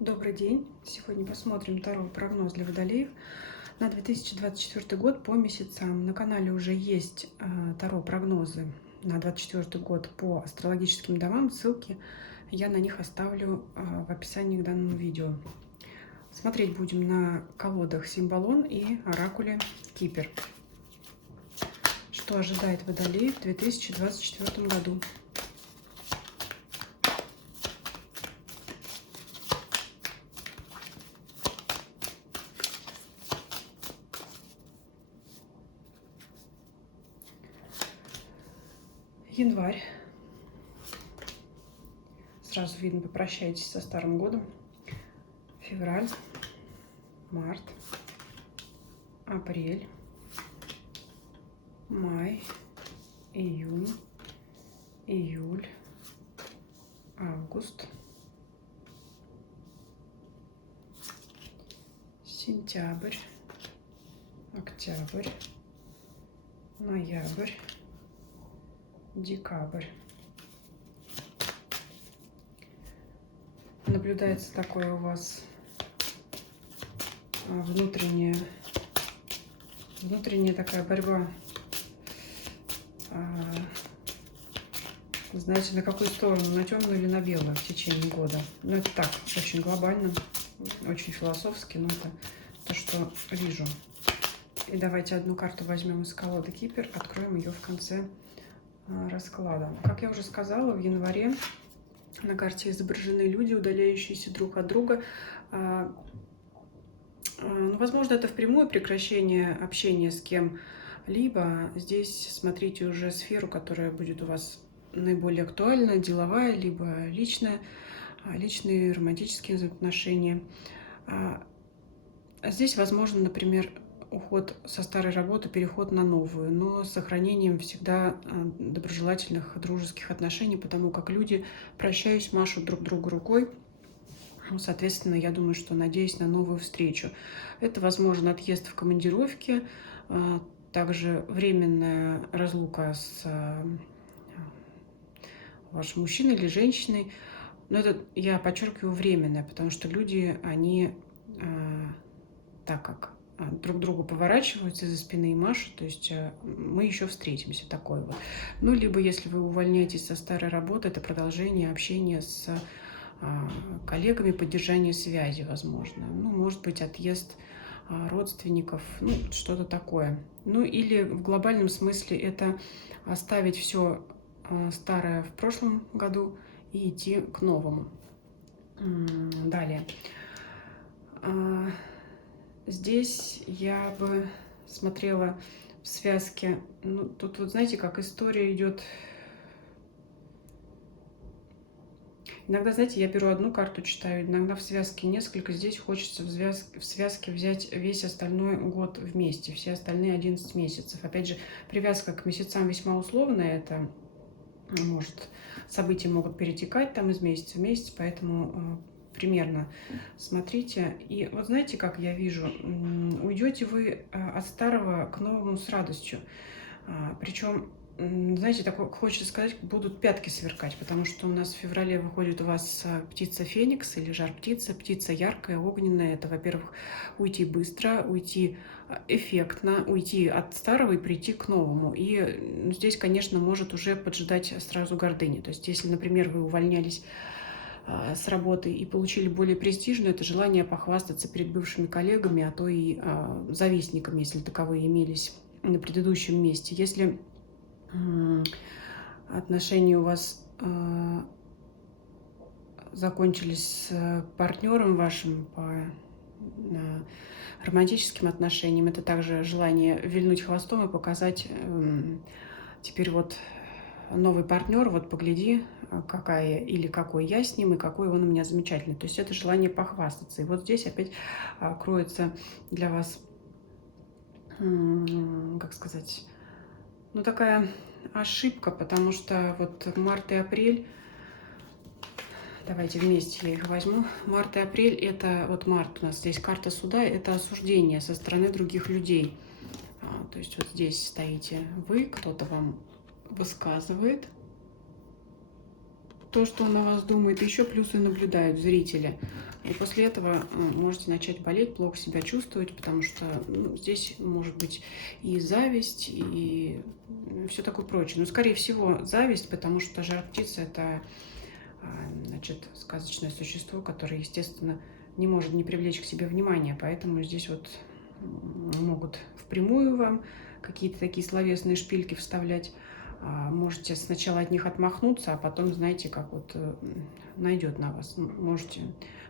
Добрый день! Сегодня посмотрим Таро прогноз для водолеев на 2024 год по месяцам. На канале уже есть Таро прогнозы на 2024 год по астрологическим домам. Ссылки я на них оставлю в описании к данному видео. Смотреть будем на колодах Символон и оракуле Кипер. Что ожидает водолеев в 2024 году? Январь. Сразу видно, попрощайтесь со Старым годом. Февраль, март, апрель, май, июнь, июль, август, сентябрь, октябрь, ноябрь, декабрь. Наблюдается такое у вас внутренняя такая борьба. Знаете, на какую сторону, на темную или на белую в течение года. Ну, это так, очень глобально, очень философски, но это то, что вижу. И давайте одну карту возьмем из колоды Кипер, откроем ее в конце расклада. Как я уже сказала, в январе на карте изображены люди, удаляющиеся друг от друга. Ну, возможно, это впрямую прекращение общения с кем-либо. Здесь смотрите уже сферу, которая будет у вас наиболее актуальна, деловая, либо личная, личные романтические отношения. Здесь возможно, например, уход со старой работы, переход на новую, но с сохранением всегда доброжелательных, дружеских отношений, потому как люди, прощаясь, машут друг другу рукой. Соответственно, я думаю, что надеюсь на новую встречу. Это, возможно, отъезд в командировке, также временная разлука с вашим мужчиной или женщиной. Но это, я подчеркиваю, временное, потому что люди, они так как друг другу поворачиваются из-за спины и машут, то есть мы еще встретимся, такое вот. Ну, либо если вы увольняетесь со старой работы, это продолжение общения с коллегами, поддержание связи, возможно. Ну, может быть, отъезд родственников, ну, что-то такое. Ну, или в глобальном смысле это оставить все старое в прошлом году и идти к новому. Далее. Здесь я бы смотрела в связке. Ну, тут вот знаете, как история идет. Иногда, знаете, я беру одну карту, читаю, иногда в связке несколько. Здесь хочется в связке взять весь остальной год вместе, все остальные 11 месяцев. Опять же, привязка к месяцам весьма условная. Это может, события могут перетекать там из месяца в месяц, поэтому примерно смотрите. И вот знаете, как я вижу, уйдете вы от старого к новому с радостью. Причем, знаете, такое хочется сказать, будут пятки сверкать, потому что у нас в феврале выходит у вас птица Феникс или жар-птица, птица яркая, огненная. Это, во-первых, уйти быстро, уйти эффектно, уйти от старого и прийти к новому. И здесь, конечно, может уже поджидать сразу гордыня. То есть, если, например, вы увольнялись с работы и получили более престижную, это желание похвастаться перед бывшими коллегами, а то и завистниками, если таковые имелись на предыдущем месте. Если отношения у вас закончились с партнером вашим по романтическим отношениям, это также желание вильнуть хвостом и показать теперь вот новый партнер, вот погляди, какая или какой я с ним, и какой он у меня замечательный. То есть это желание похвастаться. И вот здесь опять кроется для вас, как сказать, ну такая ошибка, потому что вот март и апрель, давайте вместе я их возьму. Март и апрель, это вот март у нас здесь карта суда, это осуждение со стороны других людей. То есть вот здесь стоите вы, кто-то вам высказывает то, что он о вас думает, еще плюсы наблюдают зрители. И после этого можете начать болеть, плохо себя чувствовать, потому что здесь может быть и зависть, и все такое прочее. Но, скорее всего, зависть, потому что жар-птица – это, значит, сказочное существо, которое, естественно, не может не привлечь к себе внимания. Поэтому здесь вот могут впрямую вам какие-то такие словесные шпильки вставлять. Можете сначала от них отмахнуться, а потом, знаете, как вот найдет на вас. Можете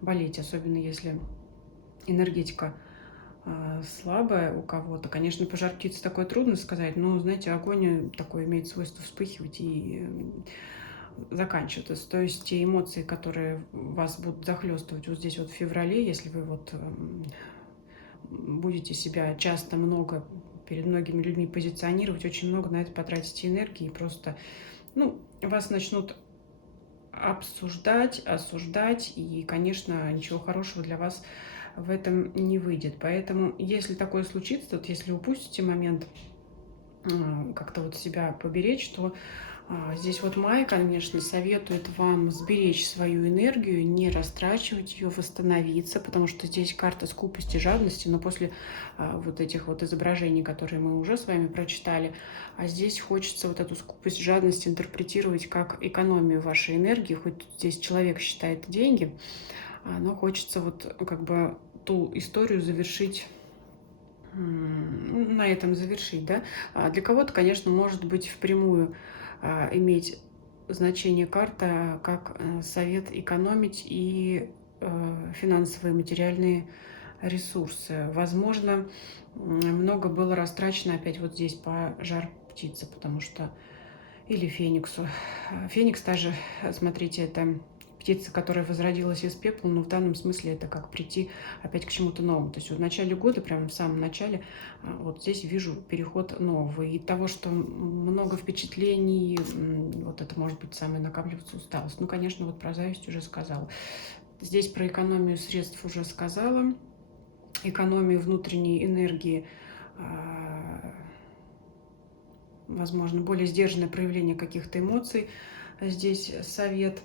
болеть, особенно если энергетика слабая у кого-то. Конечно, по жар-птице такое трудно сказать, но, знаете, огонь такой имеет свойство вспыхивать и заканчиваться. То есть те эмоции, которые вас будут захлестывать вот здесь вот в феврале, если вы вот будете себя часто много перед многими людьми позиционировать, очень много на это потратите энергии, и просто, вас начнут обсуждать, осуждать, и, конечно, ничего хорошего для вас в этом не выйдет. Поэтому, если такое случится, вот если упустите момент как-то вот себя поберечь, то здесь вот Майя, конечно, советует вам сберечь свою энергию, не растрачивать ее, восстановиться, потому что здесь карта скупости, жадности, но после вот этих вот изображений, которые мы уже с вами прочитали, а здесь хочется вот эту скупость, жадность интерпретировать как экономию вашей энергии, хоть здесь человек считает деньги, но хочется вот как бы ту историю завершить, на этом завершить, да. Для кого-то, конечно, может быть впрямую иметь значение карта как совет экономить и финансовые, материальные ресурсы. Возможно, много было растрачено опять вот здесь по жар-птице, потому что или фениксу. Феникс даже, смотрите, это птица, которая возродилась из пепла, но в данном смысле это как прийти опять к чему-то новому. То есть в начале года, прямо в самом начале, вот здесь вижу переход новый. И того, что много впечатлений, вот это может быть самая накапливаться усталость. Ну, конечно, вот про зависть уже сказала. Здесь про экономию средств уже сказала. Экономию внутренней энергии, возможно, более сдержанное проявление каких-то эмоций. Здесь совет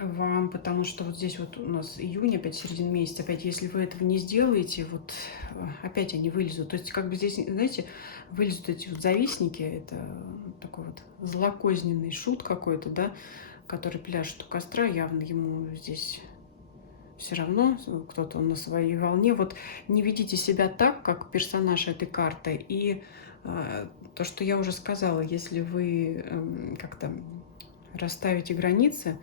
вам, потому что вот здесь вот у нас июнь, опять середина месяца, опять если вы этого не сделаете, вот опять они вылезут. То есть как бы здесь, знаете, вылезут эти вот завистники, это такой вот злокозненный шут какой-то, да, который пляшет у костра, явно ему здесь все равно, кто-то на своей волне. Вот не ведите себя так, как персонаж этой карты. И то, что я уже сказала, если вы как-то расставите границы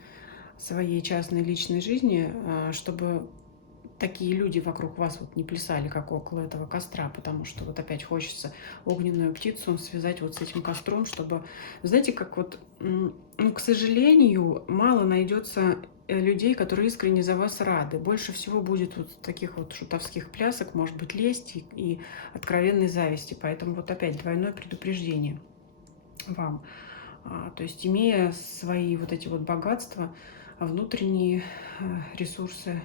своей частной личной жизни, чтобы такие люди вокруг вас вот не плясали, как около этого костра, потому что вот опять хочется огненную птицу связать вот с этим костром, чтобы, знаете, как вот, к сожалению, мало найдется людей, которые искренне за вас рады. Больше всего будет вот таких вот шутовских плясок, может быть, лести и откровенной зависти. Поэтому вот опять двойное предупреждение вам. То есть, имея свои вот эти вот богатства, внутренние ресурсы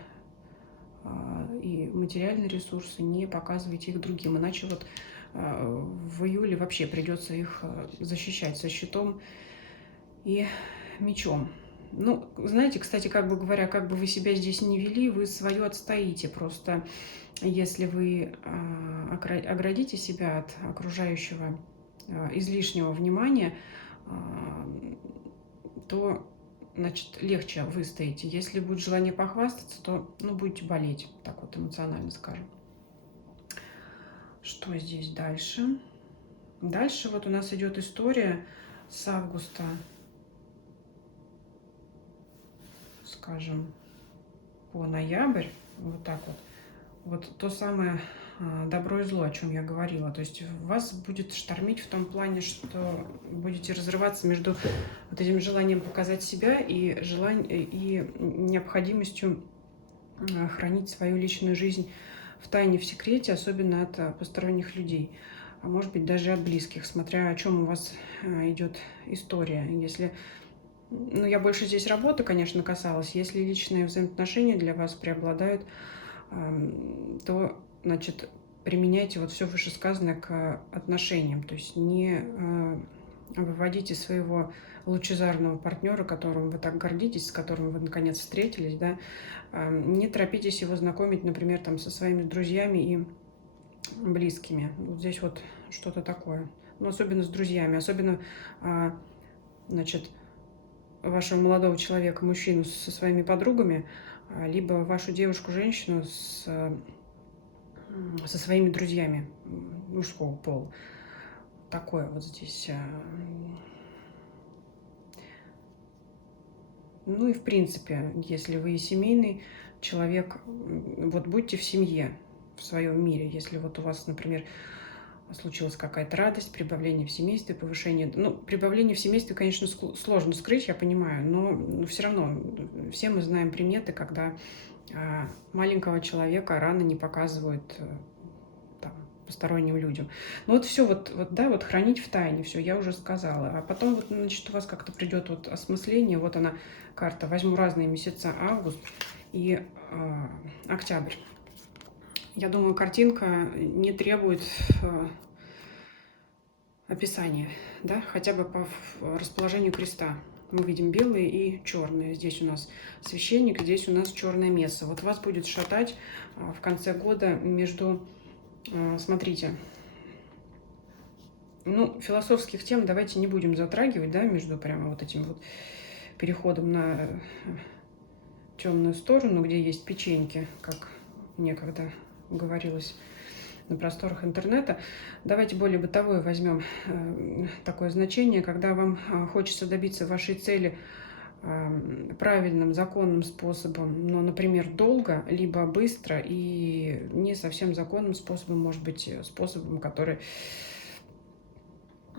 и материальные ресурсы, не показывайте их другим, иначе вот в июле вообще придется их защищать со щитом и мечом. Ну, знаете, кстати, как бы говоря, как бы вы себя здесь не вели, вы свое отстоите. Просто если вы оградите себя от окружающего излишнего внимания, то, значит, легче выстоите. Если будет желание похвастаться, то, будете болеть, так вот эмоционально скажем. Что здесь дальше? Дальше вот у нас идет история с августа, скажем, по ноябрь, вот так вот. Вот то самое добро и зло, о чем я говорила. То есть вас будет штормить в том плане, что будете разрываться между вот этим желанием показать себя и необходимостью хранить свою личную жизнь в тайне, в секрете, особенно от посторонних людей, а может быть даже от близких, смотря о чем у вас идет история. Если, я больше здесь работы, конечно, касалась, если личные взаимоотношения для вас преобладают, то, значит, применяйте вот все вышесказанное к отношениям, то есть не выводите своего лучезарного партнера, которым вы так гордитесь, с которым вы наконец встретились, да, не торопитесь его знакомить, например, там со своими друзьями и близкими. Вот здесь вот что-то такое. Ну, особенно с друзьями, особенно, значит, вашего молодого человека, мужчину со своими подругами, либо вашу девушку-женщину со своими друзьями мужского пола. Такое вот здесь. Ну и в принципе, если вы семейный человек, вот будьте в семье, в своем мире. Если вот у вас, например, случилась какая-то радость, прибавление в семействе, повышение. Ну, прибавление в семействе, конечно, сложно скрыть, я понимаю, но все равно все мы знаем приметы, когда маленького человека рано не показывают там, посторонним людям. Ну вот все, да, вот хранить в тайне, все, я уже сказала. А потом, вот, значит, у вас как-то придет вот осмысление, вот она, карта, возьму разные месяца, август и октябрь. Я думаю, картинка не требует описания, да, хотя бы по расположению креста. Мы видим белые и черные. Здесь у нас священник, здесь у нас черное место. Вот вас будет шатать в конце года между, смотрите, ну, философских тем давайте не будем затрагивать, да, между прямо вот этим вот переходом на темную сторону, где есть печеньки, как некогда говорилось на просторах интернета. Давайте более бытовое возьмем такое значение, когда вам хочется добиться вашей цели правильным, законным способом, но, например, долго, либо быстро, и не совсем законным способом, может быть, способом, который,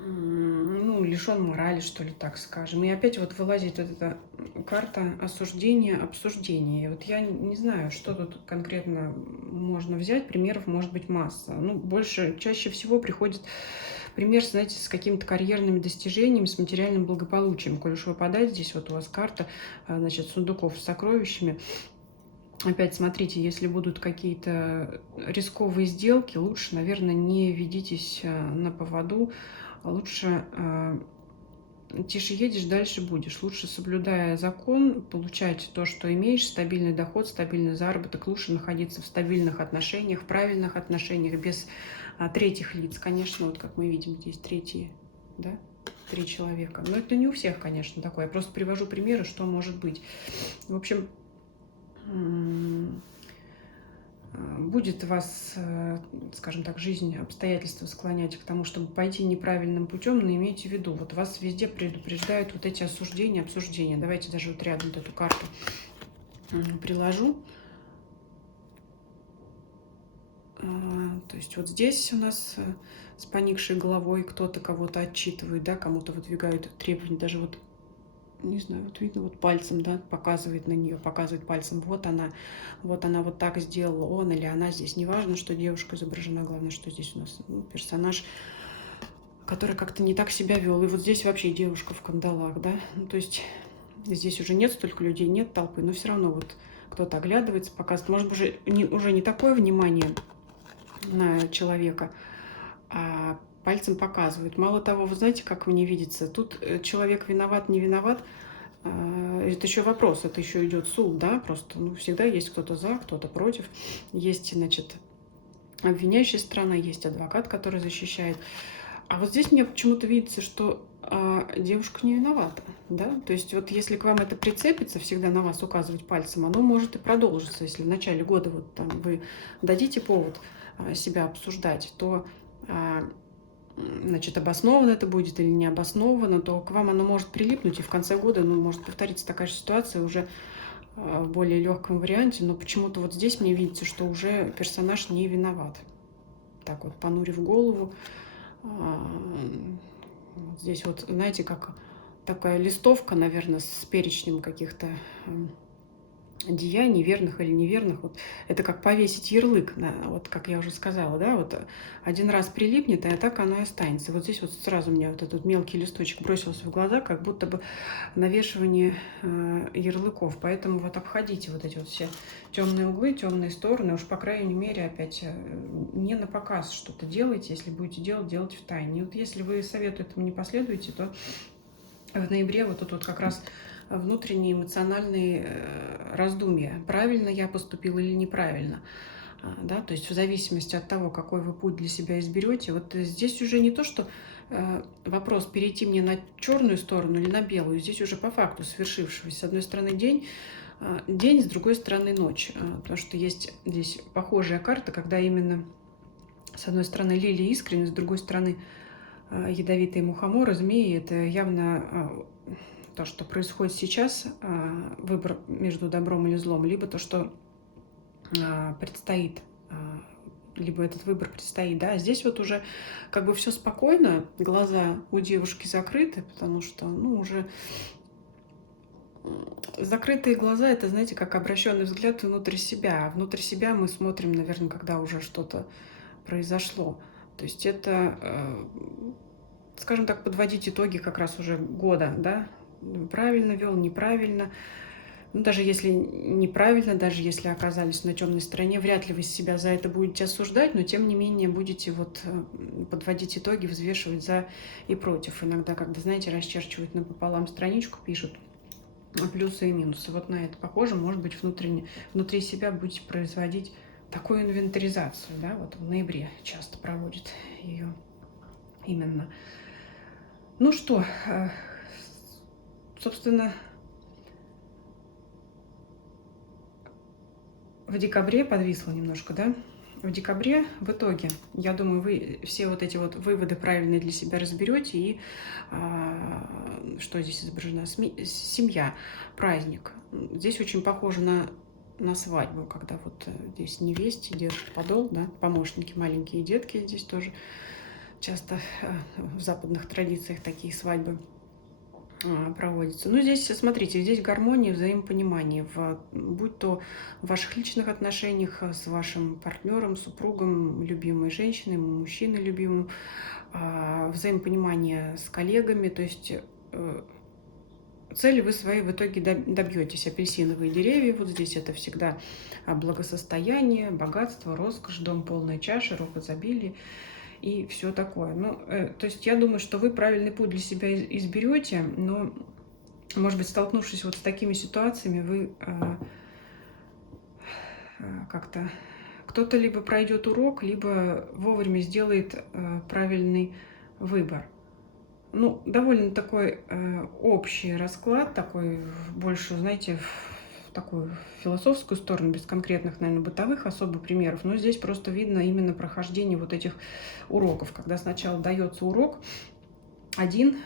ну, лишен морали, что ли, так скажем. И опять вот вылазит вот эта карта осуждения, обсуждения. И вот я не знаю, что тут конкретно можно взять. Примеров может быть масса. Ну, чаще всего приходит пример, знаете, с какими-то карьерными достижениями, с материальным благополучием. Коль уж выпадает здесь вот у вас карта, значит, сундуков с сокровищами. Опять смотрите, если будут какие-то рисковые сделки, лучше, наверное, не ведитесь на поводу. Лучше тише едешь, дальше будешь. Лучше, соблюдая закон, получать то, что имеешь, стабильный доход, стабильный заработок. Лучше находиться в стабильных отношениях, в правильных отношениях, без третьих лиц. Конечно, вот как мы видим, здесь третьи, да, 3 человека. Но это не у всех, конечно, такое. Я просто привожу примеры, что может быть. В общем, будет вас, скажем так, жизнь, обстоятельства склонять к тому, чтобы пойти неправильным путем, но имейте в виду, вот вас везде предупреждают вот эти осуждения, обсуждения. Давайте даже вот рядом вот эту карту приложу. То есть вот здесь у нас с поникшей головой кто-то кого-то отчитывает, да, кому-то выдвигают требования, даже вот, не знаю, вот видно, вот пальцем, да, показывает на нее, показывает пальцем, вот она вот так сделала, он или она здесь. Неважно, что девушка изображена, главное, что здесь у нас персонаж, который как-то не так себя вел. И вот здесь вообще девушка в кандалах, да, ну, то есть здесь уже нет столько людей, нет толпы, но все равно вот кто-то оглядывается, показывает, может быть, уже не такое внимание на человека, а пальцем показывают. Мало того, вы знаете, как мне видится, тут человек виноват, не виноват, это еще вопрос, это еще идет суд, да, просто, ну, всегда есть кто-то за, кто-то против, есть, значит, обвиняющая сторона, есть адвокат, который защищает. А вот здесь мне почему-то видится, что девушка не виновата, да, то есть вот если к вам это прицепится, всегда на вас указывать пальцем, оно может и продолжиться, если в начале года вот там вы дадите повод себя обсуждать, то значит, обоснованно это будет или не обоснованно, то к вам оно может прилипнуть, и в конце года, ну, может повториться такая же ситуация уже в более легком варианте, но почему-то вот здесь мне видится, что уже персонаж не виноват. Так вот, понурив голову, здесь вот, знаете, как такая листовка, наверное, с перечнем каких-то деяний, верных или неверных. Вот это как повесить ярлык, вот как я уже сказала, да, вот один раз прилипнет, и так оно и останется. Вот здесь вот сразу у меня вот этот мелкий листочек бросился в глаза, как будто бы навешивание ярлыков. Поэтому вот обходите вот эти вот все темные углы, темные стороны. Уж по крайней мере опять не на показ что-то делайте. Если будете делать, делайте в тайне. И вот если вы совету этому не последуете, то в ноябре вот тут вот как раз внутренние эмоциональные раздумья. Правильно я поступила или неправильно. Да, то есть в зависимости от того, какой вы путь для себя изберете, вот здесь уже не то, что вопрос перейти мне на черную сторону или на белую, здесь уже по факту свершившегося. С одной стороны день, с другой стороны ночь, потому что есть здесь похожая карта, когда именно с одной стороны лилии искренне, с другой стороны ядовитые мухоморы, змеи. Это явно то, что происходит сейчас, выбор между добром или злом, либо то, что предстоит, либо этот выбор предстоит, да, здесь вот уже как бы все спокойно, глаза у девушки закрыты, потому что, ну, уже закрытые глаза, это, знаете, как обращенный взгляд внутрь себя, а внутрь себя мы смотрим, наверное, когда уже что-то произошло, то есть это, скажем так, подводить итоги как раз уже года, да, правильно вел, неправильно. Ну, даже если неправильно, даже если оказались на темной стороне, вряд ли вы себя за это будете осуждать, но тем не менее будете вот подводить итоги, взвешивать за и против. Иногда, когда, знаете, расчерчивают напополам страничку, пишут плюсы и минусы. Вот на это похоже, может быть, внутри себя будете производить такую инвентаризацию, да, вот в ноябре часто проводят ее именно. Ну что, собственно, в декабре подвисло немножко, да? В декабре в итоге, я думаю, вы все вот эти вот выводы правильные для себя разберете. И что здесь изображено? Семья, праздник. Здесь очень похоже на свадьбу, когда вот здесь невесте держат подол, да, помощники, маленькие детки здесь тоже часто в западных традициях такие свадьбы проводится. Ну, здесь, смотрите, здесь гармония, взаимопонимание, будь то в ваших личных отношениях с вашим партнером, супругом, любимой женщиной, мужчиной любимым, взаимопонимание с коллегами, то есть цели вы свои в итоге добьетесь. Апельсиновые деревья, вот здесь это всегда благосостояние, богатство, роскошь, дом полной чаши, ров изобилия и все такое. Ну, то есть я думаю, что вы правильный путь для себя изберете, но, может быть, столкнувшись вот с такими ситуациями, вы как-то кто-то либо пройдет урок, либо вовремя сделает правильный выбор. Ну, довольно такой общий расклад, такой больше, знаете, в такую философскую сторону, без конкретных, наверное, бытовых особо примеров. Но здесь просто видно именно прохождение вот этих уроков, когда сначала дается урок один,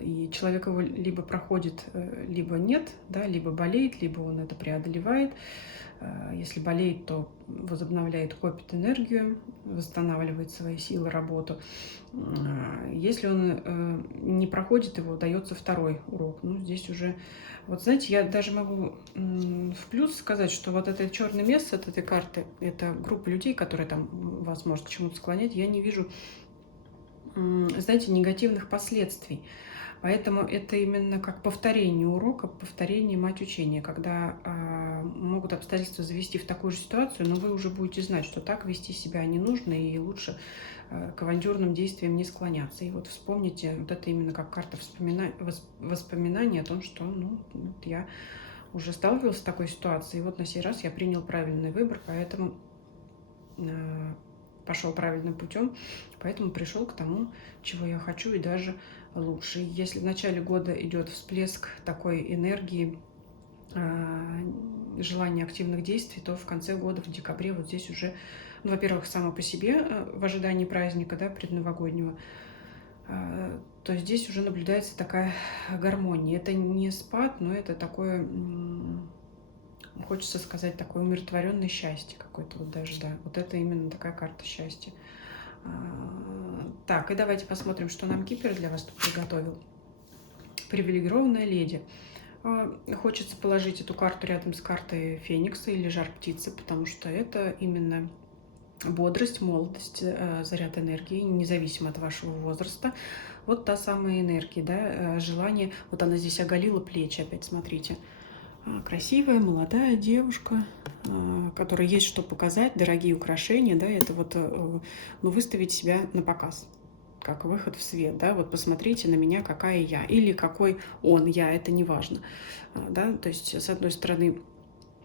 и человек его либо проходит, либо нет, да, либо болеет, либо он это преодолевает. Если болеет, то возобновляет, копит энергию, восстанавливает свои силы, работу. Если он не проходит его, дается второй урок. Ну, здесь уже, вот знаете, я даже могу в плюс сказать, что вот это черное место от этой карты, это группа людей, которые там вас может к чему-то склонять, я не вижу, знаете, негативных последствий. Поэтому это именно как повторение урока, повторение мать учения, когда могут обстоятельства завести в такую же ситуацию, но вы уже будете знать, что так вести себя не нужно, и лучше к авантюрным действиям не склоняться. И вот вспомните, вот это именно как карта воспоминаний о том, что ну, вот я уже сталкивался с такой ситуацией, и вот на сей раз я принял правильный выбор, поэтому пошел правильным путем, поэтому пришел к тому, чего я хочу, и даже лучше. Если в начале года идет всплеск такой энергии, желания активных действий, то в конце года, в декабре, вот здесь уже, ну, во-первых, само по себе в ожидании праздника, да, предновогоднего, то здесь уже наблюдается такая гармония. Это не спад, но это такое, хочется сказать, такое умиротворенное счастье какое-то, вот даже, да, вот это именно такая карта счастья. Так, и давайте посмотрим, что нам Кипер для вас тут приготовил. Привилегированная леди. Хочется положить эту карту рядом с картой Феникса или Жар птицы, потому что это именно бодрость, молодость, заряд энергии, независимо от вашего возраста. Вот та самая энергия, да, желание. Вот она здесь оголила плечи, опять смотрите. Красивая, молодая девушка, которой есть что показать, дорогие украшения, да, это вот, ну, выставить себя на показ, как выход в свет, да, вот посмотрите на меня, какая я, или какой он, я, это не важно, да, то есть, с одной стороны,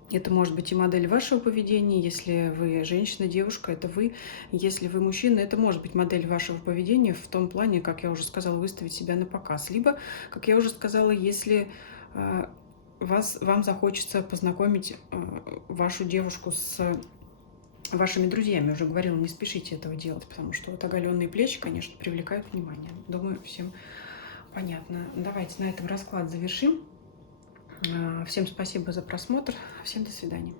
это может быть и модель вашего поведения, если вы женщина, девушка, это вы, если вы мужчина, это может быть модель вашего поведения в том плане, как я уже сказала, выставить себя на показ, либо, как я уже сказала, если вам захочется познакомить вашу девушку с вашими друзьями. Уже говорила, не спешите этого делать, потому что вот оголенные плечи, конечно, привлекают внимание. Думаю, всем понятно. Давайте на этом расклад завершим. Всем спасибо за просмотр. Всем до свидания.